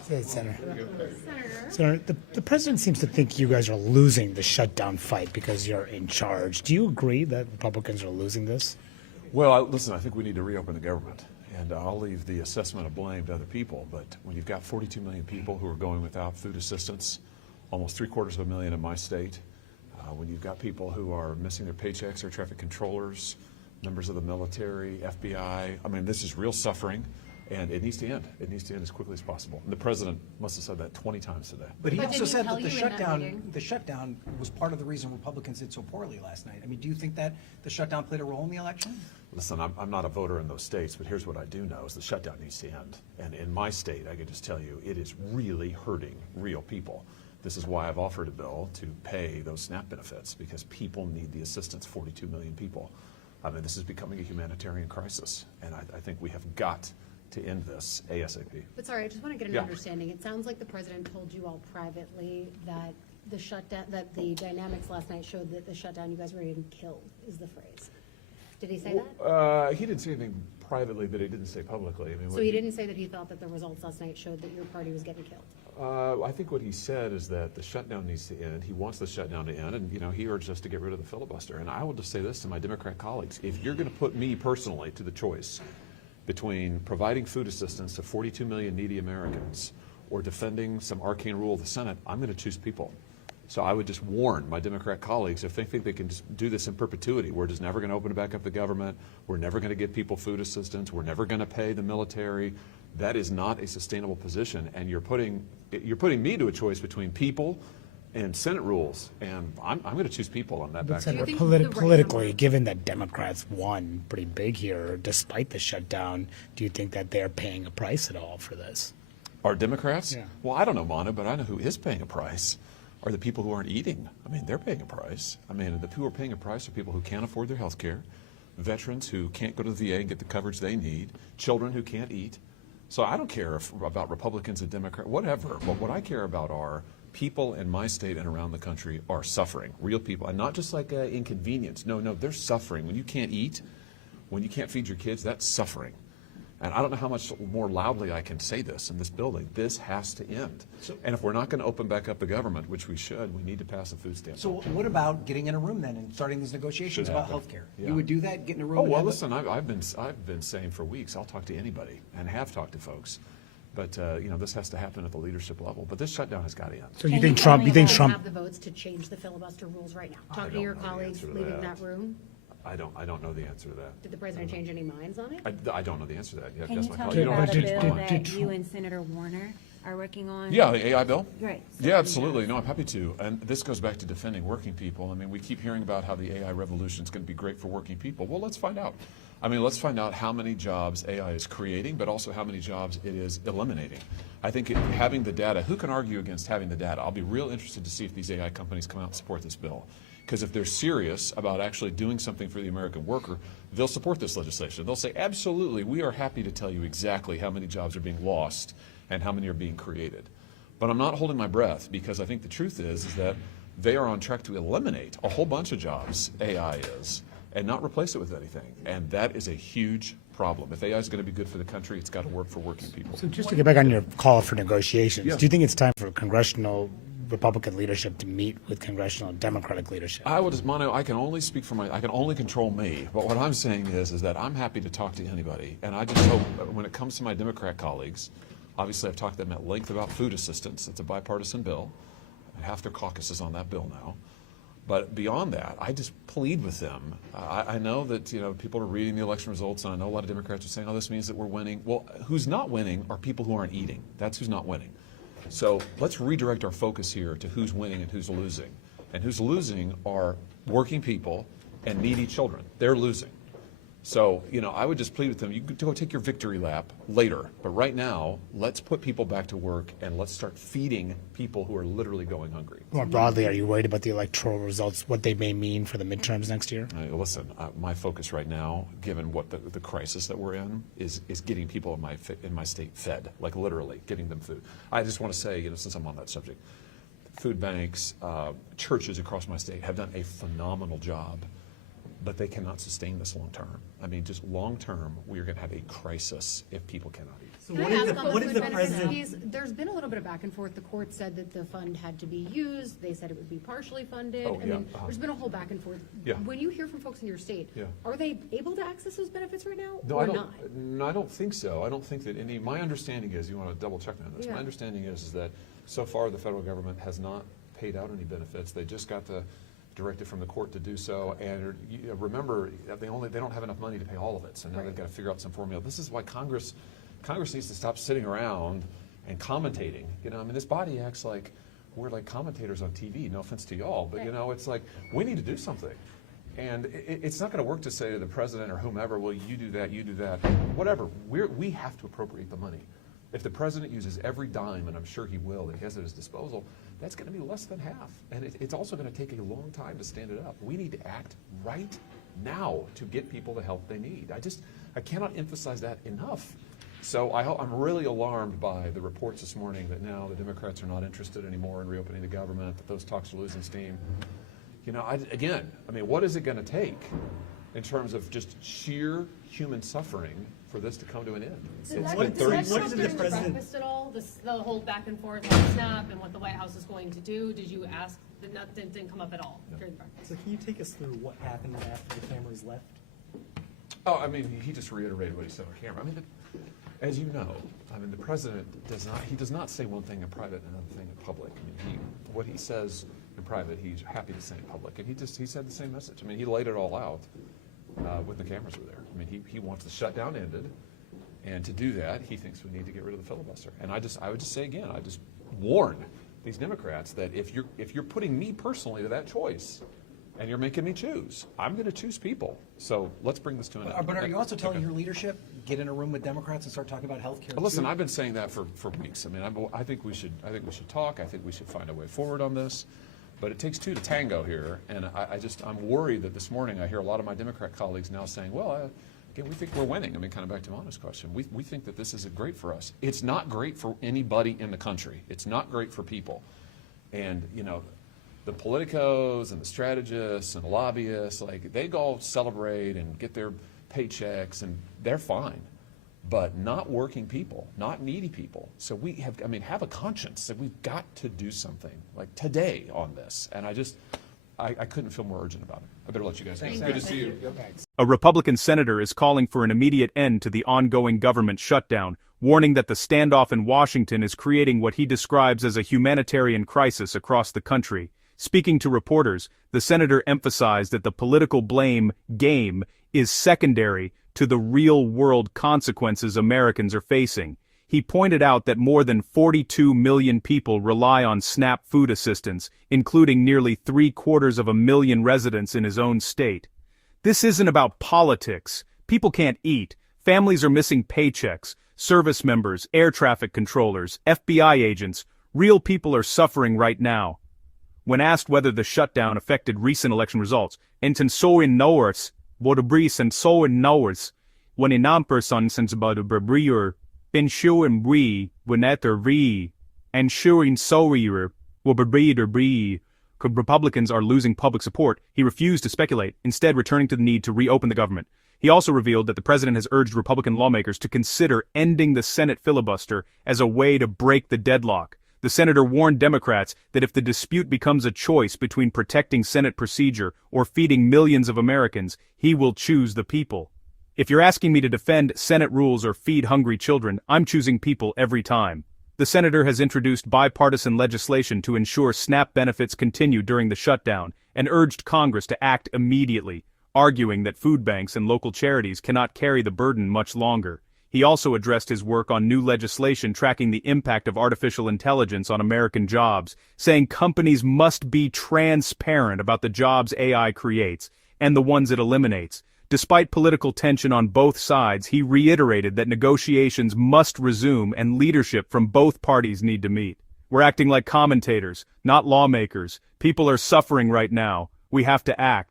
Senator, the president seems to think you guys are losing the shutdown fight because you're in charge. Do you agree that Republicans are losing this? Well, listen, I think we need to reopen the government. And I'll leave the assessment of blame to other people. But when you've got 42 million people who are going without food assistance, almost 750,000 in my state, when you've got people who are missing their paychecks, air traffic controllers, members of the military, FBI, I mean, this is real suffering. And it needs to end. It needs to end as quickly as possible. And the president must have said that 20 times today. But he also said that the shutdown was part of the reason Republicans did so poorly last night. I mean, do you think that the shutdown played a role in the election? Listen, I'm not a voter in those states, but here's what I do know is the shutdown needs to end. And in my state, I can just tell you, it is really hurting real people. This is why I've offered a bill to pay those SNAP benefits, because people need the assistance, 42 million people. I mean, this is becoming a humanitarian crisis, and I think we have got to end this ASAP. But sorry, I just want to get an understanding. It sounds like the president told you all privately that the shutdown, that the dynamics last night showed that the shutdown, you guys were getting killed, is the phrase. Did he say that? He didn't say anything privately that he didn't say publicly. I mean, so he didn't say that he thought that the results last night showed that your party was getting killed? I think what he said is that the shutdown needs to end. He wants the shutdown to end, and he urged us to get rid of the filibuster. And I will just say this to my Democrat colleagues: if you're going to put me personally to the choice between providing food assistance to 42 million needy Americans or defending some arcane rule of the Senate, I'm going to choose people. So I would just warn my Democrat colleagues, if they think they can just do this in perpetuity, we're just never going to open back up the government, we're never going to give people food assistance, we're never going to pay the military, that is not a sustainable position. And you're putting me to a choice between people and Senate rules, and I'm going to choose people on that back. Senator, politically, given that Democrats won pretty big here, despite the shutdown, do you think that they're paying a price at all for this? Are Democrats? Yeah. Well, I don't know, Manu, but I know who is paying a price. Are the people who aren't eating. I mean, they're paying a price. I mean, the people who are paying a price are people who can't afford their health care, veterans who can't go to the VA and get the coverage they need, children who can't eat. So I don't care about Republicans and Democrats, whatever. But what I care about are people in my state and around the country are suffering, real people, and not just like inconvenience. No, they're suffering. When you can't eat, when you can't feed your kids, that's suffering. And I don't know how much more loudly I can say this in this building. This has to end. And if we're not going to open back up the government, which we should, we need to pass a food stamp. So what about getting in a room then and starting these negotiations about health care? Yeah. You would do that, get in a room? Oh, well, listen, I've been saying for weeks, I'll talk to anybody and have talked to folks. But this has to happen at the leadership level. But this shutdown has got to end. So you think Trump have the votes to change the filibuster rules right now? Talking to your colleagues leaving that room? I don't know the answer to that. Did the president change any minds on it? I don't know the answer to that. Can you tell me about a bill that you and Senator Warner are working on? Yeah, the AI bill? Right. Yeah, absolutely. No, I'm happy to. And this goes back to defending working people. I mean, we keep hearing about how the AI revolution is going to be great for working people. Well, let's find out. I mean, let's find out how many jobs AI is creating, but also how many jobs it is eliminating. I think having the data, who can argue against having the data? I'll be real interested to see if these AI companies come out and support this bill. Because if they're serious about actually doing something for the American worker, they'll support this legislation. They'll say, absolutely, we are happy to tell you exactly how many jobs are being lost and how many are being created. But I'm not holding my breath, because I think the truth is that they are on track to eliminate a whole bunch of jobs, AI is, and not replace it with anything. And that is a huge problem. If AI is going to be good for the country, it's got to work for working people. So just to get back on your call for negotiations, Yeah. do you think it's time for congressional Republican leadership to meet with congressional Democratic leadership? I would, Manu, I can only speak for I can only control me. But what I'm saying is that I'm happy to talk to anybody. And I just hope when it comes to my Democrat colleagues, obviously I've talked to them at length about food assistance. It's a bipartisan bill. Half their caucus is on that bill now. But beyond that, I just plead with them. I know that people are reading the election results, and I know a lot of Democrats are saying, oh, this means that we're winning. Well, who's not winning are people who aren't eating. That's who's not winning. So let's redirect our focus here to who's winning and who's losing. And who's losing are working people and needy children. They're losing. So, I would just plead with them, you can go take your victory lap later. But right now, let's put people back to work and let's start feeding people who are literally going hungry. More broadly, are you worried about the electoral results, what they may mean for the midterms next year? Listen, my focus right now, given what the crisis that we're in, is getting people in my state fed, like literally getting them food. I just want to say, since I'm on that subject, food banks, churches across my state have done a phenomenal job but they cannot sustain this long term. I mean, just long term, we're going to have a crisis if people cannot eat. So Can what I is ask the, on what the is the food president? benefits piece? There's been a little bit of back and forth. The court said that the fund had to be used. They said it would be partially funded. Oh, I yeah, mean, there's been a whole back and forth. Yeah. When you hear from folks in your state, Yeah. are they able to access those benefits right now No, or I don't. not? No, I don't think so. I don't think that any. My understanding is, you want to double check on this. Yeah. My understanding is that so far the federal government has not paid out any benefits. They just got the directive from the court to do so. And remember, they don't have enough money to pay all of it. So now they've got to figure out some formula. This is why Congress needs to stop sitting around and commentating. You know, I mean, this body acts like we're like commentators on TV. No offense to y'all, but you know, it's like we need to do something. And it's not going to work to say to the president or whomever, well, you do that, whatever. We have to appropriate the money. If the president uses every dime, and I'm sure he will, that he has at his disposal, that's going to be less than half. And it's also going to take a long time to stand it up. We need to act right now to get people the help they need. I cannot emphasize that enough. So I'm really alarmed by the reports this morning that now the Democrats are not interested anymore in reopening the government, that those talks are losing steam. You know, again, what is it going to take in terms of just sheer human suffering for this to come to an end? What Did did that the come during the president- breakfast at all? The whole back and forth on SNAP and what the White House is going to do? Did you ask? That didn't come up at all during the breakfast. So can you take us through what happened after the cameras left? Oh, he just reiterated what he said on camera. As you know, the president does not say one thing in private and another thing in public. What he says in private, he's happy to say in public, and he said the same message. He laid it all out when the cameras were there. He wants the shutdown ended, and to do that, he thinks we need to get rid of the filibuster. And I would just say again, I just warn these Democrats that if you're putting me personally to that choice, and you're making me choose, I'm going to choose people. So let's bring this to an end. But are you also telling Okay. your leadership, get in a room with Democrats and start talking about health care? Listen, I've been saying that for weeks. I think we should talk. I think we should find a way forward on this. But it takes two to tango here, and I'm worried that this morning I hear a lot of my Democrat colleagues now saying, well, again, we think we're winning. Kind of back to Mana's question. We think that this is great for us. It's not great for anybody in the country. It's not great for people. And, the politicos and the strategists and lobbyists, they go celebrate and get their paychecks, and they're fine. But not working people, not needy people. So we have a conscience that we've got to do something today on this. And I couldn't feel more urgent about it. I better let you guys go. Good to see you. A Republican senator is calling for an immediate end to the ongoing government shutdown, warning that the standoff in Washington is creating what he describes as a humanitarian crisis across the country. Speaking to reporters, the senator emphasized that the political blame game is secondary to the real-world consequences Americans are facing. He pointed out that more than 42 million people rely on SNAP food assistance, including nearly 750,000 residents in his own state. This isn't about politics. People can't eat. Families are missing paychecks. Service members, air traffic controllers, FBI agents, real people are suffering right now. When asked whether the shutdown affected recent election results, enten så in Norris, både brisen så in Norris, when in person since about a brebrier, ben sure bri, when at the re, and sure in sorrier, will breeder bri. Could Republicans are losing public support, he refused to speculate, instead returning to the need to reopen the government. He also revealed that the president has urged Republican lawmakers to consider ending the Senate filibuster as a way to break the deadlock. The senator warned Democrats that if the dispute becomes a choice between protecting Senate procedure or feeding millions of Americans, he will choose the people. If you're asking me to defend Senate rules or feed hungry children, I'm choosing people every time. The senator has introduced bipartisan legislation to ensure SNAP benefits continue during the shutdown and urged Congress to act immediately, arguing that food banks and local charities cannot carry the burden much longer. He also addressed his work on new legislation tracking the impact of artificial intelligence on American jobs, saying companies must be transparent about the jobs AI creates and the ones it eliminates. Despite political tension on both sides, he reiterated that negotiations must resume and leadership from both parties need to meet. We're acting like commentators, not lawmakers. People are suffering right now. We have to act.